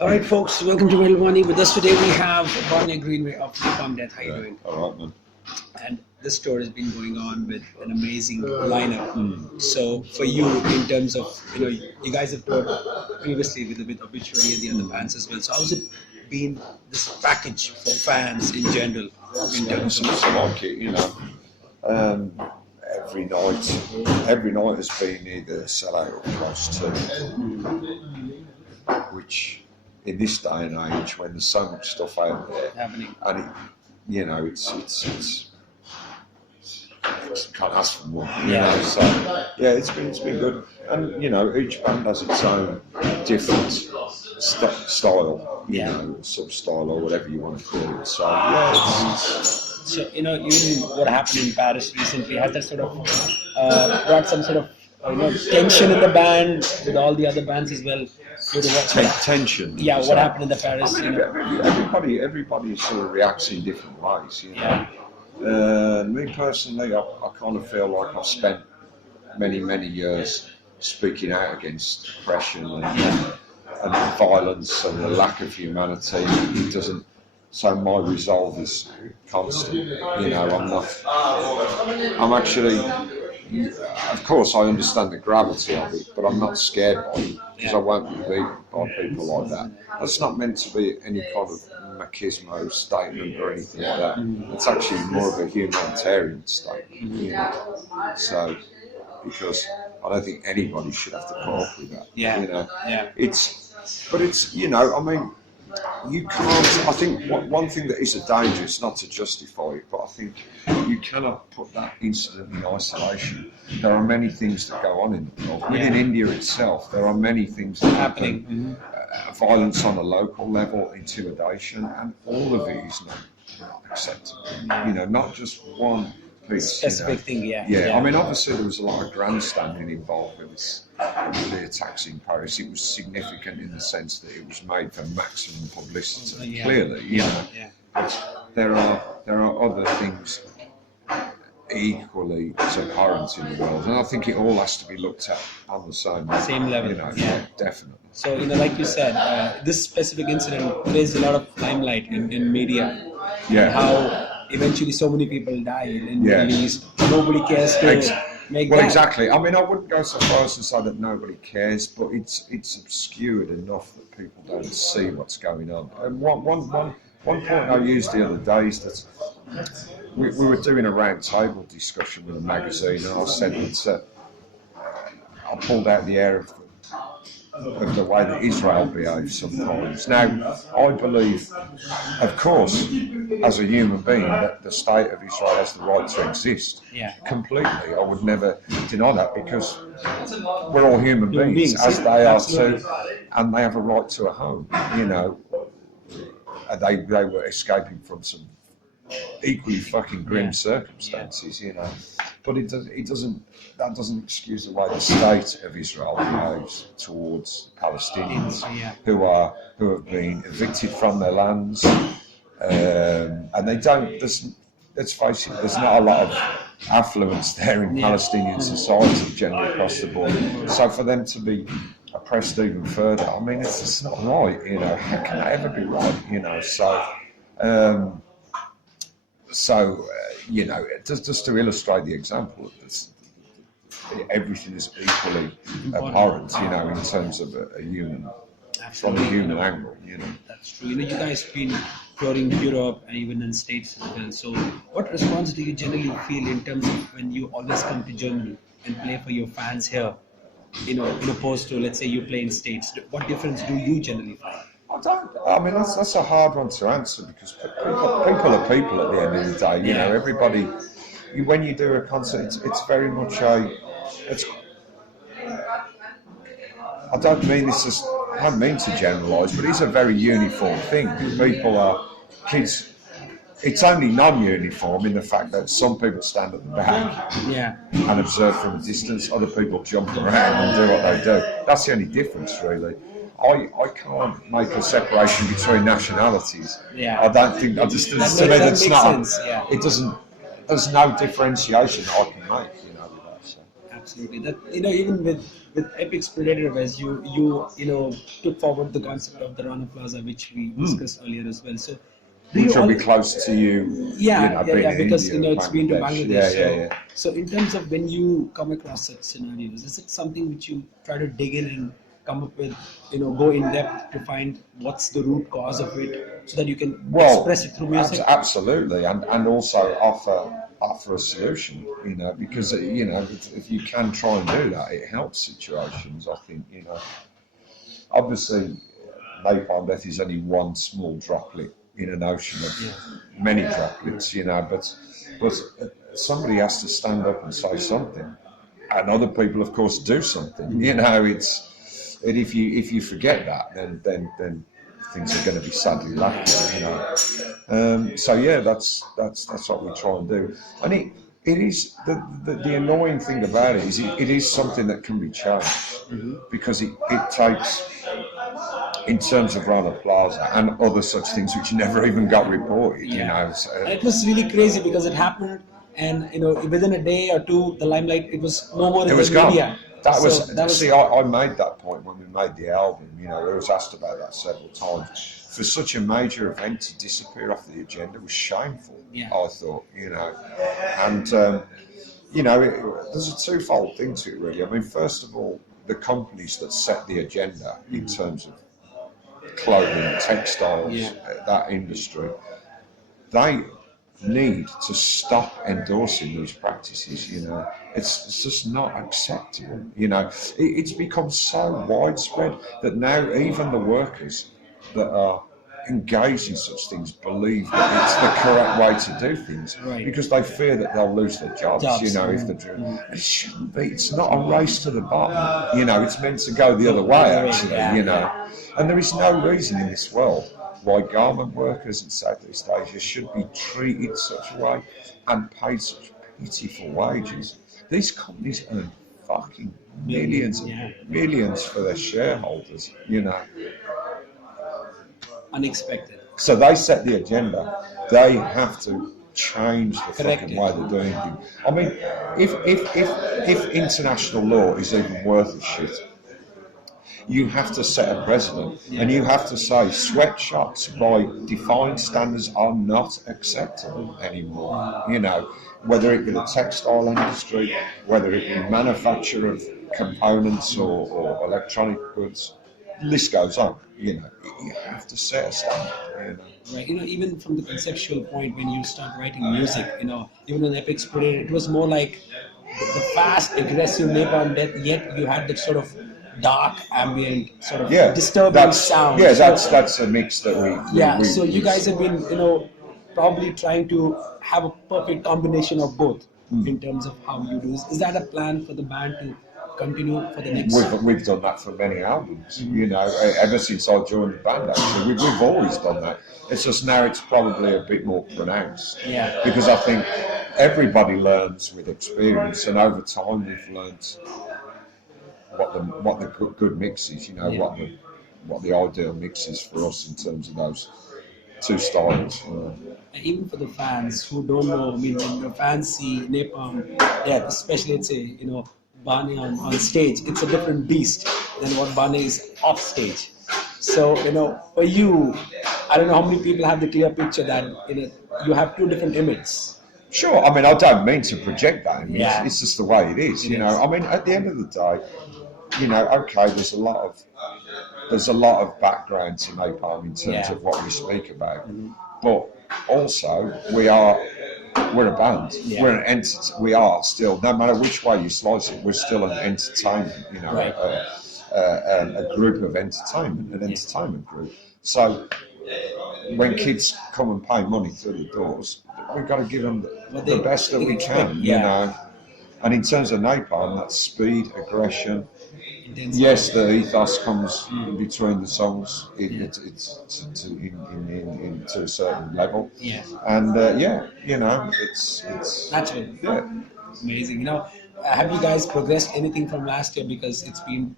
All right, folks, welcome to Wani. With us today we have Barney Greenway of Napalm Death. How you doing? All right, man. And this tour has been going on with an amazing lineup. So for you, in terms of, you guys have toured previously with Obituary and the other bands as well. So how's it been, this package for fans in general? In terms of like it, every night has been either sellout or close to, which in this day and age, when there's so much stuff out there happening, and it's can't ask for more. So yeah, it's been good, and each band has its own different style, sort of style or whatever you want to call it. So yeah, So, even what happened in Paris recently, has that sort of brought some sort of tension in the band with all the other bands as well? Tension. Yeah, what happened in the Paris? Everybody sort of reacts in different ways. Me personally, I kind of feel like I've spent many years speaking out against oppression and violence and the lack of humanity. It doesn't. So my resolve is constant. I'm actually, of course, I understand the gravity of it, but I'm not scared by it because I won't be beaten by people like that. That's not meant to be any kind of machismo statement or anything like that. It's actually more of a humanitarian statement. So, because I don't think anybody should have to put up with that. You can't. I think one thing that is a danger is not to justify it, but I think you cannot put that incident in isolation. There are many things that go on in the world. Within India itself, there are many things that happen. Violence on a local level, intimidation, and all of it is not acceptable. Not just one piece. Specific thing, I mean, obviously there was a lot of grandstanding involved with this. The attacks in Paris, it was significant in the sense that it was made for maximum publicity. Clearly, but there are other things equally as abhorrent in the world, and I think it all has to be looked at on the same level. Definitely. So like you said, this specific incident raised a lot of limelight in media. How eventually so many people died in the Middle East. Nobody cares to. Exactly. I mean, I wouldn't go so far as to say that nobody cares, but it's obscured enough that people don't see what's going on. And one point I used the other day is that we were doing a round table discussion with a magazine, and I said that I pulled out the air of the way that Israel behaves sometimes. Now, I believe, of course, as a human being, that the state of Israel has the right to exist. Completely. I would never deny that because we're all human beings, as they are too, and they have a right to a home. They were escaping from some equally fucking grim circumstances, But that doesn't excuse the way the state of Israel behaves towards Palestinians who have been evicted from their lands, and they don't. Let's face it, there's not a lot of affluence there in Palestinian society generally across the board. So for them to be oppressed even further, I mean, it's just not right. How can that ever be right? So, just to illustrate the example, everything is equally abhorrent, in terms of a human, from a human angle, That's true. You guys have been touring Europe and even in States as well. So, what response do you generally feel in terms of when you always come to Germany and play for your fans here, in opposed to, let's say, you play in States? What difference do you generally find? I mean, that's a hard one to answer because people are people at the end of the day. Everybody. When you do a concert, it's very much I don't mean this as. I don't mean to generalise, but it's a very uniform thing. Kids. It's only non-uniform in the fact that some people stand at the back and observe from a distance. Other people jump around and do what they do. That's the only difference, really. I can't make a separation between nationalities. I don't think. To me, that's not. It doesn't. There's no differentiation that I can make. With that. So. Absolutely. That even with Epic's Predator, as you took forward the concept of the Rana Plaza, which we discussed earlier as well. So, do Which you will be all? close to you, Yeah, being in because India, it's been to Bangladesh. Yeah. So in terms of when you come across such scenarios, is it something which you try to dig in and come up with, go in depth to find what's the root cause of it, so that you can express it through music? Absolutely, and also offer a solution, because if you can try and do that, it helps situations. I think, obviously, Napalm Death is only one small droplet in an ocean of many droplets, but somebody has to stand up and say something, and other people, of course, do something. And if you forget that, then things are going to be sadly lacking. So yeah, that's what we try and do, and it is the annoying thing about it is it is something that can be changed, because it takes, in terms of Rana Plaza and other such things which never even got reported. And it was really crazy because it happened, and within a day or two, the limelight, it was no more in the gone. media. That was. See, I made that point when we made the album. I was asked about that several times. For such a major event to disappear off the agenda was shameful. I thought, and there's a twofold thing to it, really. I mean, first of all, the companies that set the agenda in terms of clothing, textiles, that industry, they need to stop endorsing these practices. It's just not acceptable. It's become so widespread that now even the workers that are engaged in such things believe that it's the correct way to do things, because they fear that they'll lose their jobs. If they're doing it. It shouldn't be. It's not a race to the bottom. It's meant to go the other way, actually. And there is no reason in this world why garment workers in Southeast Asia should be treated such a way and paid such pitiful wages. These companies earn fucking millions and millions for their shareholders, Unexpected. So they set the agenda. They have to change the fucking way they're doing things. I mean, if international law is even worth a shit, you have to set a precedent, and you have to say sweatshops by defined standards are not acceptable anymore. Whether it be the textile industry, whether it be manufacture of components or electronic goods, the list goes on. You have to set a standard. Right. Even from the conceptual point, when you start writing music, even on Epic's Predator, it was more like the fast, aggressive Napalm Death, yet you had that sort of dark, ambient, sort of disturbing sound. Yeah, that's a mix that we so you guys have been, probably trying to have a perfect combination of both in terms of how you do this. Is that a plan for the band to continue for the next? We've done that for many albums. Ever since I joined the band, actually, we've always done that. It's just now it's probably a bit more pronounced. Because I think everybody learns with experience, and over time we've learned what the good mix is. What the ideal mix is for us in terms of those two styles. And even for the fans who don't know, when the fans see Napalm Death, especially let's say, Barney on stage, it's a different beast than what Barney is off stage. So, for you, I don't know how many people have the clear picture that you have two different images. Sure, I mean, I don't mean to project that. It's just the way it is. I mean, at the end of the day, okay, there's a lot of background to Napalm in terms of what we speak about, but also we're a band. We're an entity. We are still, no matter which way you slice it, we're still an entertainment. A group of entertainment, an entertainment group. So when kids come and pay money through the doors, we've got to give them the best that we can. And in terms of Napalm, that's speed, aggression. Yes, the ethos comes in between the songs. It's to a certain level. And it's natural. Amazing. Have you guys progressed anything from last year? Because it's been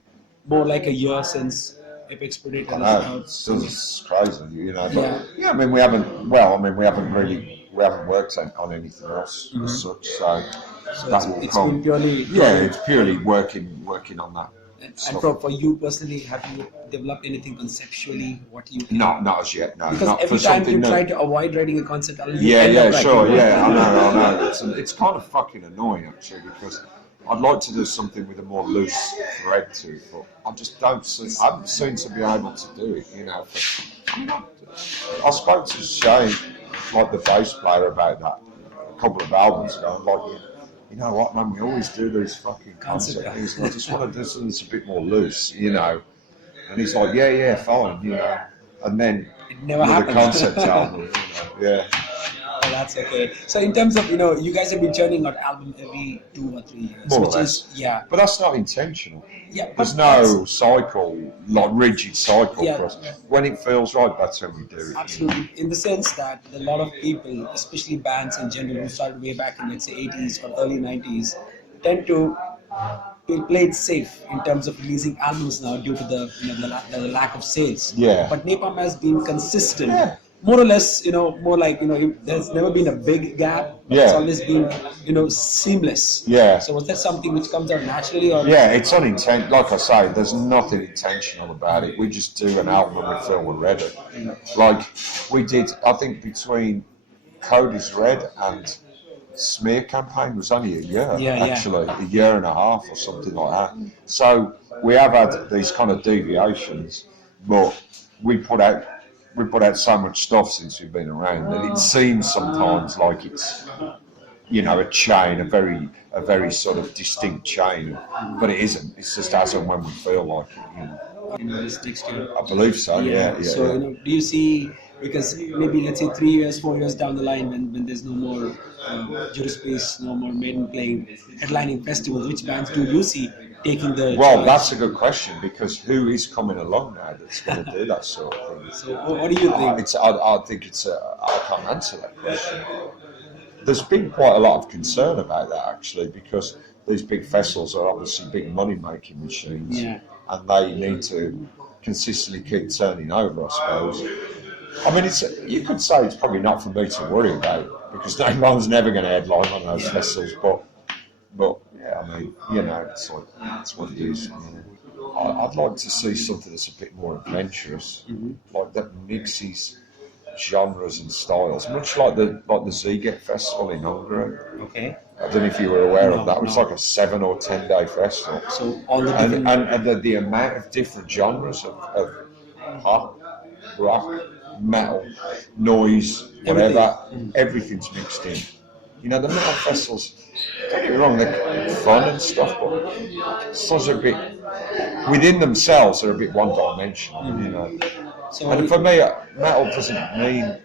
more like a year since Epic's Predator is out. It's crazy, But I mean, we haven't really we haven't worked on anything else as such. So that will it's come. been purely It's purely working on that. And for you personally, have you developed anything conceptually? What you can... Not as yet. No. Because not every for time you new. try to avoid writing a concept, I know. It's kind of fucking annoying actually, because I'd like to do something with a more loose thread to it, but I just I haven't seemed to be able to do it. I spoke to Shane, like the bass player, about that a couple of albums ago. I'm like, you know what, man, we always do these fucking concept things, and I just want to do something that's a bit more loose, And he's like, yeah, fine, And then it never with happened. the concept album, yeah. Oh, that's okay. So in terms of, you guys have been churning out album every 2 or 3 years. More or which less. is, yeah. But that's not intentional. Yeah, There's no cycle, like rigid cycle Yeah. for us. When it feels right, that's when we do it. Absolutely. In the sense that a lot of people, especially bands in general, who started way back in, let's say, 80s or early 90s, tend to play it safe in terms of releasing albums now due to the lack of sales. Yeah. But Napalm has been consistent. Yeah. More or less, more like, there's never been a big gap. But Yeah. It's always been, seamless. Yeah. So was that something which comes out naturally, or? Yeah, it's unintentional. Like I say, there's nothing intentional about it. We just do an album and we feel we're ready. Like we did, I think between Cody's Red and Smear Campaign was only a year, actually, a year and a half or something like that. So we have had these kind of deviations, but we put out so much stuff since we've been around that it seems sometimes like it's a chain, a very sort of distinct chain, but it isn't. It's just as and when we feel like it. This next year. I believe so. Yeah. So do you see, because maybe let's say 3 years, 4 years down the line, when there's no more Judas Priest, no more Maiden playing headlining festivals, which bands do you see taking the? Well, charge? that's a good question, because who is coming along now that's going to do that sort of thing? So what do you think? I think I can't answer that question. There's been quite a lot of concern about that actually, because these big festivals are obviously big money-making machines, and they need to consistently keep turning over, I suppose. I mean, you could say it's probably not for me to worry about, because no one's never going to headline on those festivals, but yeah, I mean, it's like, it's what it is. I'd like to see something that's a bit more adventurous, like that mixes genres and styles, much like the Ziget Festival in Hungary. Okay. I don't know if you were aware of that. It was like a 7 or 10 day festival. So all the different... and the amount of different genres of pop, rock, metal, noise, whatever, everything's mixed in. The metal festivals, don't get me wrong, they're fun and stuff, but such a bit, within themselves, they're a bit one-dimensional, So and for me, metal doesn't mean,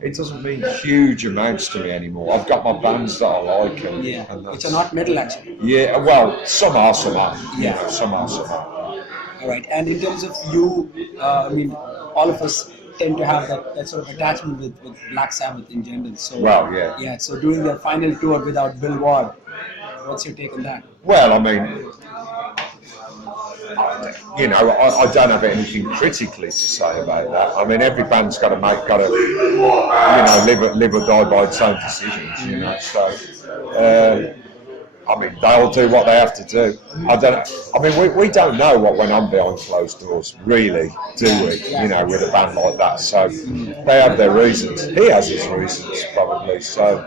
it doesn't mean huge amounts to me anymore. I've got my bands that I like, and which are not metal actually. Yeah, well, some are. Some are. All right, and in terms of you, I mean, all of us tend to have that sort of attachment with Black Sabbath in general. So, yeah. So doing their final tour without Bill Ward, what's your take on that? Well, I mean, I don't have anything critically to say about that. I mean, every band's got to live or die by its own decisions, So, I mean, they'll do what they have to do. We don't know what went on behind closed doors, really, do we? With a band like that. So they have their reasons. He has his reasons, probably. So,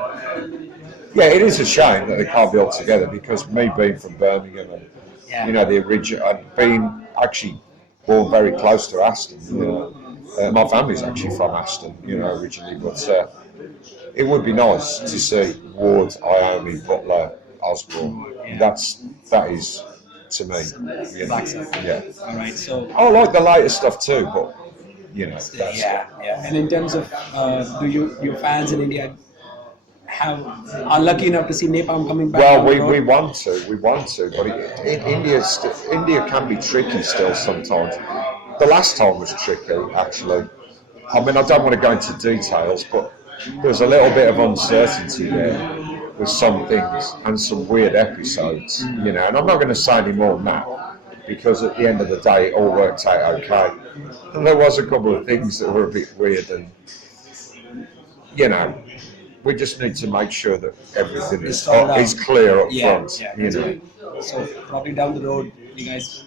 yeah, it is a shame that they can't be all together, because me being from Birmingham and, the original, I've been actually born very close to Aston. My family's actually from Aston, originally, but it would be nice to see Ward, Iommi, Butler, Osborne. That is, to me, Black Sabbath. Yeah. All right. So I like the later stuff too, but that's And in terms of do your fans in India are lucky enough to see Napalm coming back? Well, we want to, but India can be tricky still sometimes. The last time was tricky, actually. I mean, I don't want to go into details, but there's a little bit of uncertainty there with some things and some weird episodes, and I'm not going to say any more than that. because at the end of the day, it all worked out okay. And there was a couple of things that were a bit weird, and you know, we just need to make sure that everything is clear up front. Yeah, You know. right. So probably down the road, you guys